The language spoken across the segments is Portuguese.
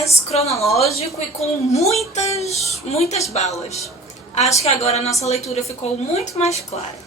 mais cronológico e com muitas balas. Acho que agora a nossa leitura ficou muito mais clara.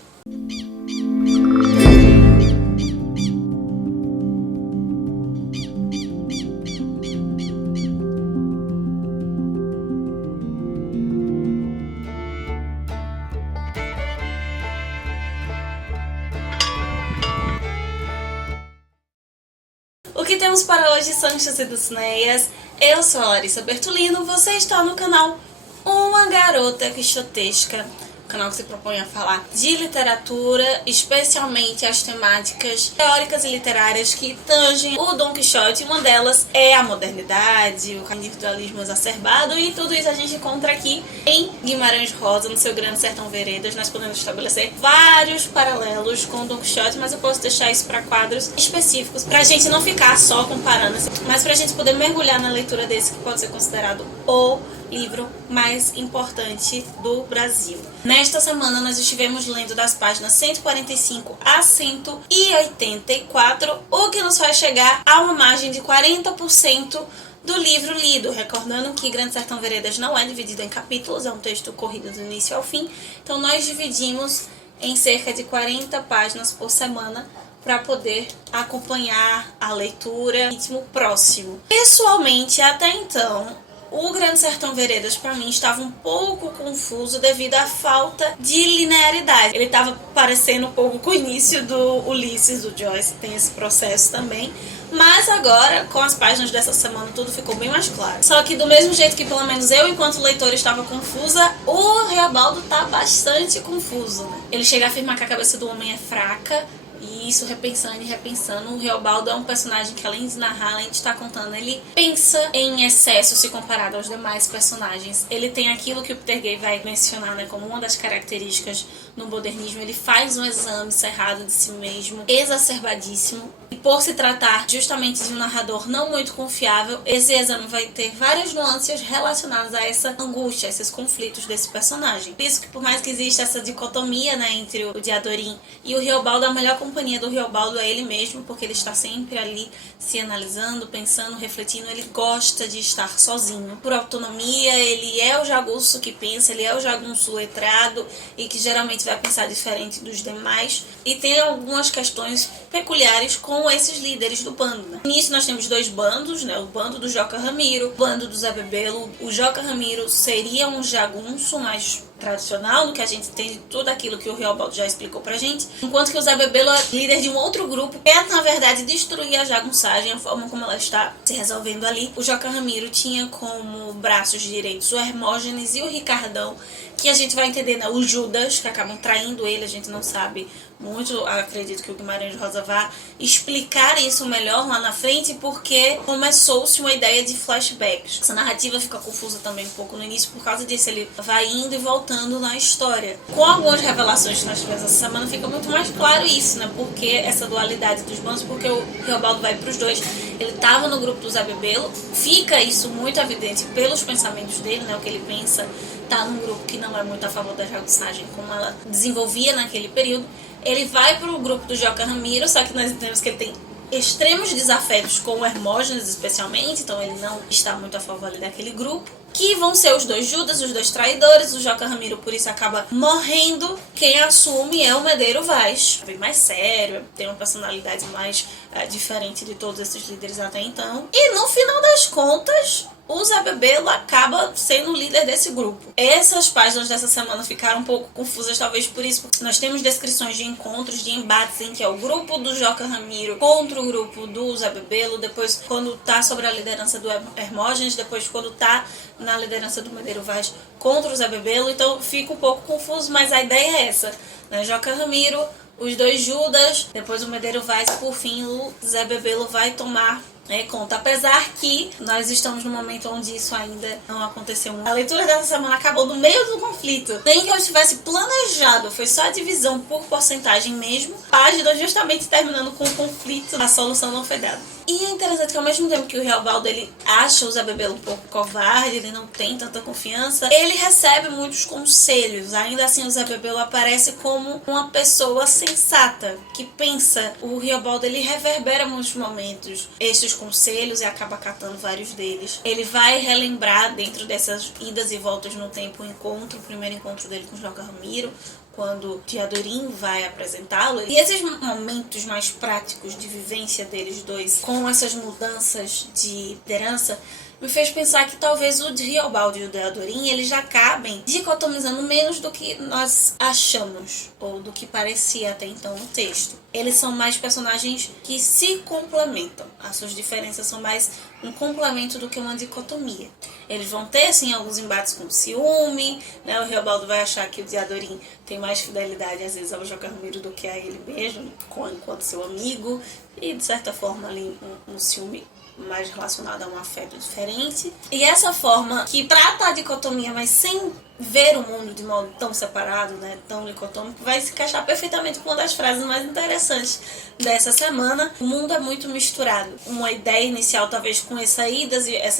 O que temos para hoje, Sanchas e Dulcineias? Eu sou a Larissa Bertolino, você está no canal Uma Garota Quixotesca, canal que se propõe a falar de literatura, especialmente as temáticas teóricas e literárias que tangem o Dom Quixote. Uma delas é a modernidade, o individualismo exacerbado, e tudo isso a gente encontra aqui em Guimarães Rosa, no seu Grande Sertão Veredas. Nós podemos estabelecer vários paralelos com o Dom Quixote, mas eu posso deixar isso para quadros específicos, pra gente não ficar só comparando, mas pra gente poder mergulhar na leitura desse que pode ser considerado o livro mais importante do Brasil. Nesta semana nós estivemos lendo das páginas 145 a 184, o que nos faz chegar a uma margem de 40% do livro lido. Recordando que Grande Sertão Veredas não é dividido em capítulos, é um texto corrido do início ao fim, então nós dividimos em cerca de 40 páginas por semana para poder acompanhar a leitura em ritmo próximo. Pessoalmente, até então, o Grande Sertão Veredas, para mim, estava um pouco confuso devido à falta de linearidade. Ele estava parecendo um pouco com o início do Ulisses, do Joyce, tem esse processo também. Mas agora, com as páginas dessa semana, tudo ficou bem mais claro. Só que do mesmo jeito que pelo menos eu, enquanto leitora, estava confusa, o Reobaldo tá bastante confuso, né? Ele chega a afirmar que a cabeça do homem é fraca, e isso repensando e repensando, o Reobaldo é um personagem que, além de narrar, além de estar contando, ele pensa em excesso se comparado aos demais personagens. Ele tem aquilo que o Peter Gay vai mencionar, né, como uma das características no modernismo. Ele faz um exame cerrado de si mesmo, exacerbadíssimo. E por se tratar justamente de um narrador não muito confiável, esse exame vai ter várias nuances relacionadas a essa angústia, a esses conflitos desse personagem. Por isso que, por mais que exista essa dicotomia, né, entre o Diadorim e o Reobaldo, a melhor companhia do Reobaldo é ele mesmo, porque ele está sempre ali se analisando, pensando, refletindo. Ele gosta de estar sozinho. Por autonomia, ele é o jagunço que pensa, ele é o jagunço letrado e que geralmente vai pensar diferente dos demais. E tem algumas questões peculiares com esses líderes do bando, né? No início nós temos dois bandos, né? O bando do Joca Ramiro, o bando do Zé Bebelo. O Joca Ramiro seria um jagunço mais tradicional, no que a gente tem de tudo aquilo que o Reobaldo já explicou pra gente, enquanto que o Zé Bebelo é líder de um outro grupo que é, na verdade, destruir a jagunçagem, a forma como ela está se resolvendo ali. O Joca Ramiro tinha como braços direitos o Hermógenes e o Ricardão, que a gente vai entender, né? O Judas, que acabam traindo ele, a gente não sabe muito. Acredito que o Guimarães Rosa vá explicar isso melhor lá na frente, porque começou-se uma ideia de flashbacks. Essa narrativa fica confusa também um pouco no início por causa disso, ele vai indo e voltando na história. Com algumas revelações que nós tivemos essa semana, fica muito mais claro isso, né? Porque essa dualidade dos bandos, porque o Reobaldo vai para os dois. Ele estava no grupo do Zé Bebelo, fica isso muito evidente pelos pensamentos dele, né? O que ele pensa, tá num grupo que não é muito a favor da jagunçagem como ela desenvolvia naquele período. Ele vai para o grupo do Joca Ramiro, só que nós entendemos que ele tem extremos desafetos com o Hermógenes especialmente, então ele não está muito a favor ali daquele grupo, que vão ser os dois Judas, os dois traidores. O Joca Ramiro por isso acaba morrendo. Quem assume é o Medeiro Vaz, bem mais sério, tem uma personalidade mais diferente de todos esses líderes até então, e no final das contas o Zé Bebelo acaba sendo o líder desse grupo. Essas páginas dessa semana ficaram um pouco confusas, talvez por isso, porque nós temos descrições de encontros, de embates em que é o grupo do Joca Ramiro contra o grupo do Zé Bebelo, depois quando tá sobre a liderança do Hermógenes, depois quando tá na liderança do Medeiro Vaz contra o Zé Bebelo, então fica um pouco confuso, mas a ideia é essa, né? Joca Ramiro, os dois Judas, depois o Medeiro Vaz, por fim o Zé Bebelo vai tomar conta. Apesar que nós estamos num momento onde isso ainda não aconteceu. A leitura dessa semana acabou no meio do conflito. Nem que eu tivesse planejado, foi só a divisão por porcentagem mesmo. Página justamente terminando com o conflito, a solução não foi dada. E é interessante que ao mesmo tempo que o Reobaldo ele acha o Zé Bebelo um pouco covarde, ele não tem tanta confiança, ele recebe muitos conselhos. Ainda assim o Zé Bebelo aparece como uma pessoa sensata, que pensa. O Reobaldo ele reverbera muitos momentos estes vários conselhos e acaba catando vários deles. Ele vai relembrar dentro dessas idas e voltas no tempo o primeiro encontro dele com Joca Ramiro, quando Diadorim vai apresentá-lo. E esses momentos mais práticos de vivência deles dois, com essas mudanças de liderança, me fez pensar que talvez o Riobaldo e o Diadorim, eles já acabem dicotomizando menos do que nós achamos, ou do que parecia até então no texto. Eles são mais personagens que se complementam. As suas diferenças são mais um complemento do que uma dicotomia. Eles vão ter, assim, alguns embates com ciúme, né? O Riobaldo vai achar que o Diadorim tem mais fidelidade, às vezes, ao Joca Ramiro do que a ele mesmo, enquanto seu amigo, e, de certa forma, ali, um ciúme mais relacionado a um afeto diferente. E essa forma que trata a dicotomia, mas sem ver o mundo de modo tão separado, né, tão dicotômico, vai se encaixar perfeitamente com uma das frases mais interessantes dessa semana. O mundo é muito misturado. Uma ideia inicial, talvez, com essas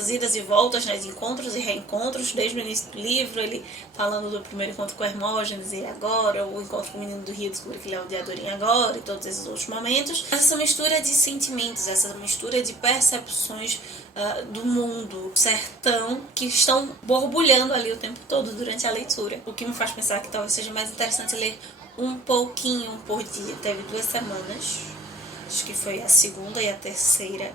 idas e voltas, né, de encontros e reencontros, desde o início do livro, ele falando do primeiro encontro com Hermógenes e agora, o encontro com o menino do Rio, descobrir que ele é o Diadorim agora, e todos esses outros momentos. Essa mistura de sentimentos, essa mistura de percepções do mundo, sertão, que estão borbulhando ali o tempo todo durante a leitura. O que me faz pensar que talvez seja mais interessante ler um pouquinho por dia. Teve 2 semanas, acho que foi a segunda e a terceira,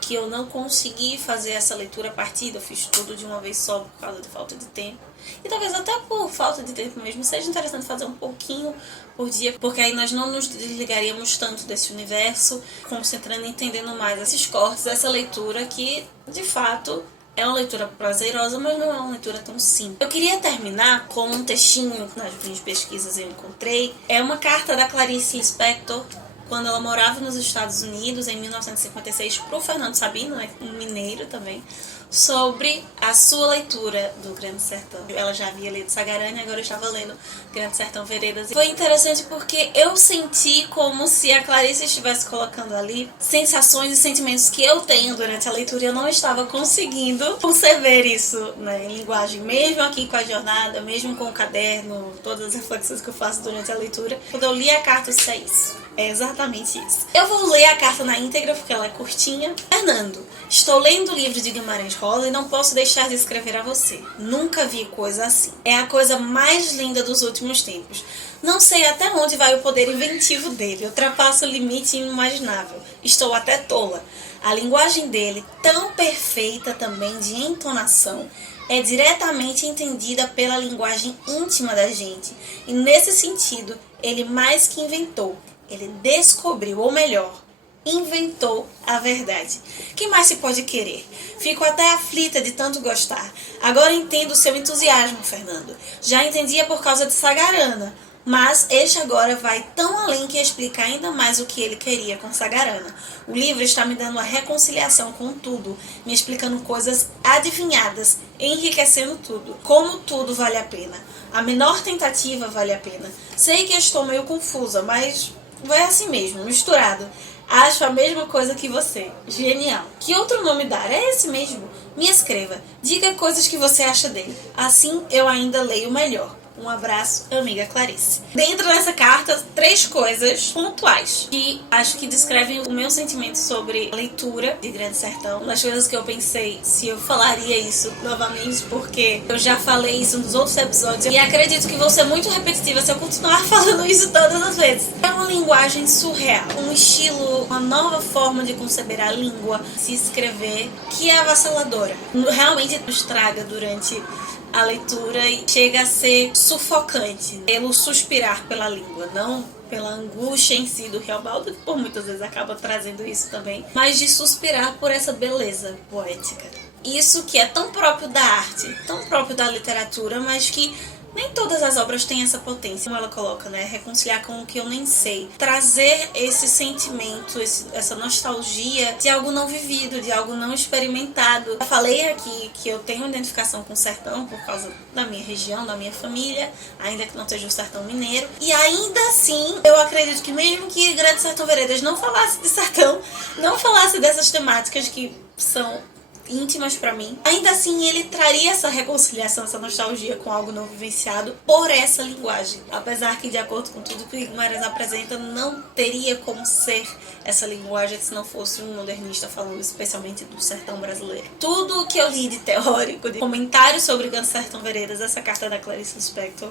que eu não consegui fazer essa leitura partida. Eu fiz tudo de uma vez só por causa de falta de tempo. E talvez até por falta de tempo mesmo seja interessante fazer um pouquinho por dia, porque aí nós não nos desligaríamos tanto desse universo, concentrando e entendendo mais esses cortes, essa leitura que, de fato, é uma leitura prazerosa, mas não é uma leitura tão simples. Eu queria terminar com um textinho que nas minhas pesquisas eu encontrei. É uma carta da Clarice Lispector, quando ela morava nos Estados Unidos, em 1956, para o Fernando Sabino, né, um mineiro também, sobre a sua leitura do Grande Sertão. Ela já havia lido Sagarana e agora eu estava lendo Grande Sertão Veredas. Foi interessante porque eu senti como se a Clarice estivesse colocando ali sensações e sentimentos que eu tenho durante a leitura e eu não estava conseguindo conceber isso, né, em linguagem, mesmo aqui com a jornada, mesmo com o caderno, todas as reflexões que eu faço durante a leitura. Quando eu li a carta, eu disse, é isso. É exatamente isso. Eu vou ler a carta na íntegra porque ela é curtinha. Fernando, estou lendo o livro de Guimarães Rosa e não posso deixar de escrever a você. Nunca vi coisa assim. É a coisa mais linda dos últimos tempos. Não sei até onde vai o poder inventivo dele. Ultrapassa o limite inimaginável. Estou até tola. A linguagem dele, tão perfeita também de entonação, é diretamente entendida pela linguagem íntima da gente. E nesse sentido, ele mais que inventou. Ele descobriu, ou melhor, inventou a verdade. Que mais se pode querer? Fico até aflita de tanto gostar. Agora entendo o seu entusiasmo, Fernando. Já entendia por causa de Sagarana, mas este agora vai tão além que explica ainda mais o que ele queria com Sagarana. O livro está me dando a reconciliação com tudo, me explicando coisas adivinhadas, enriquecendo tudo. Como tudo vale a pena. A menor tentativa vale a pena. Sei que estou meio confusa, mas vai assim mesmo, misturado. Acho a mesma coisa que você. Genial. Que outro nome dar? É esse mesmo. Me escreva. Diga coisas que você acha dele. Assim eu ainda leio melhor. Um abraço, amiga Clarice. Dentro dessa carta, 3 coisas pontuais que acho que descrevem o meu sentimento sobre a leitura de Grande Sertão. Uma das coisas que eu pensei se eu falaria isso novamente, porque eu já falei isso nos outros episódios e acredito que vou ser muito repetitiva se eu continuar falando isso todas as vezes. É uma linguagem surreal, um estilo, uma nova forma de conceber a língua, se escrever, que é avassaladora. Realmente nos traga durante a leitura e chega a ser sufocante pelo suspirar pela língua, não pela angústia em si do Riobaldo, que por muitas vezes acaba trazendo isso também, mas de suspirar por essa beleza poética. Isso que é tão próprio da arte, tão próprio da literatura, mas que nem todas as obras têm essa potência, como ela coloca, né? Reconciliar com o que eu nem sei. Trazer esse sentimento, essa nostalgia de algo não vivido, de algo não experimentado. Eu falei aqui que eu tenho identificação com o sertão por causa da minha região, da minha família, ainda que não seja o sertão mineiro. E ainda assim, eu acredito que mesmo que Grande Sertão Veredas não falasse de sertão, não falasse dessas temáticas que são íntimas pra mim. Ainda assim, ele traria essa reconciliação, essa nostalgia com algo não vivenciado por essa linguagem. Apesar que, de acordo com tudo que o Guimarães apresenta, não teria como ser essa linguagem se não fosse um modernista falando especialmente do sertão brasileiro. Tudo o que eu li de teórico, de comentários sobre Grande Sertão Veredas, essa carta da Clarice Lispector,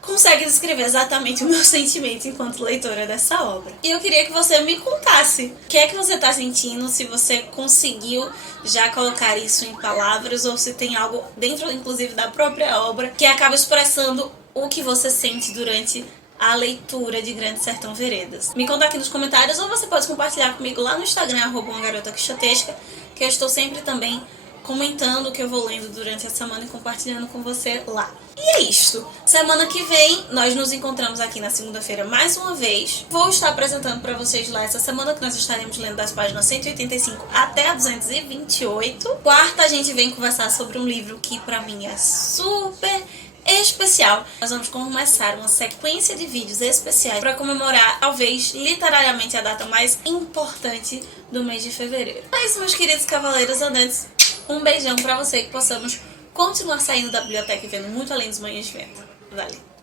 consegue descrever exatamente o meu sentimento enquanto leitora dessa obra. E eu queria que você me contasse o que é que você está sentindo, se você conseguiu já colocar isso em palavras ou se tem algo dentro, inclusive, da própria obra que acaba expressando o que você sente durante a leitura de Grande Sertão Veredas. Me conta aqui nos comentários ou você pode compartilhar comigo lá no Instagram, @umagarota_quixotesca, que eu estou sempre também comentando o que eu vou lendo durante a semana e compartilhando com você lá. E é isto. Semana que vem, nós nos encontramos aqui na segunda-feira mais uma vez. Vou estar apresentando para vocês lá essa semana que nós estaremos lendo das páginas 185 até a 228. Quarta, a gente vem conversar sobre um livro que para mim é super especial. Nós vamos começar uma sequência de vídeos especiais para comemorar, talvez, literariamente a data mais importante do mês de fevereiro. É isso, meus queridos cavaleiros andantes. Um beijão pra você, que possamos continuar saindo da biblioteca e vendo muito além dos manhãs de vento. Valeu!